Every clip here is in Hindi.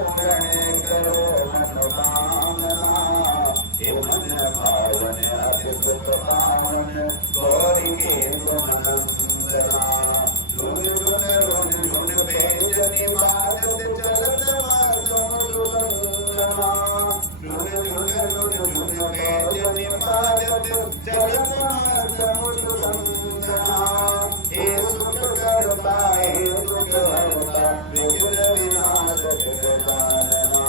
पूर्ण करो मनोकामना हे मन भावन अति सुख पावन गौरी के तुम नंदना झुन झुन रुन झुन पे जनि बाजत चलत मातम सुवंदना झुन झुन रुन झुन पे जनि बाजत चलत मातम सुवंदना हे सुख करता हे दुख हरता विघ्न विनाशक गजानना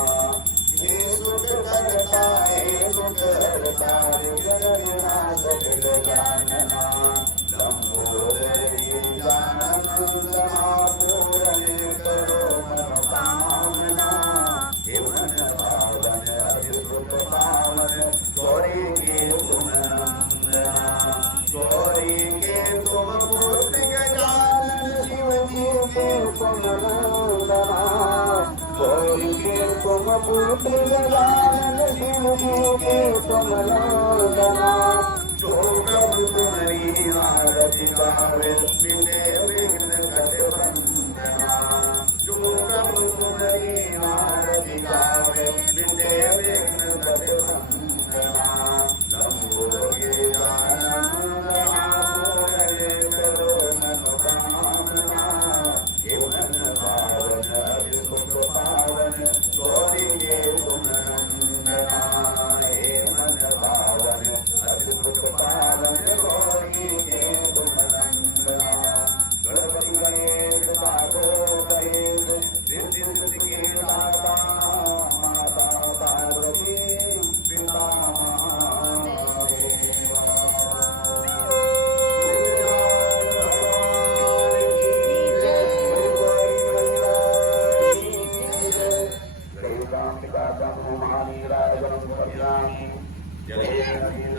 हे सुख करता हे दुख हरता विघ्न विनाशक गजानना लंबोदरी जाननंदना पूर्ण करो मनोकामना हे मन भावन अति सुख पावन गौरी के तुम नंदना गौरी के तुम पुत्र गजानन शिव जी के तुम नंदना गौरी के तुम पुत्र गजानन शिव जी के तुम नंदना जो प्रभु तुम्हारी आरती गावे विने विघ्न कटे वंदना जो प्रभु तुम्हारी आरती गावे विने विघ्न कटे वंदना लंबोदरी जाननंदना पूर्ण करो मनोकामना हे मन भावन अति सुख पावन गौरी के तुम नंदना हे मन भावन अति सुख पावन गौरी के तुम नंदना गणपति गणेश साधो गणेश सिद्धि सिद्धि के दाता माता पार्वती पिता जय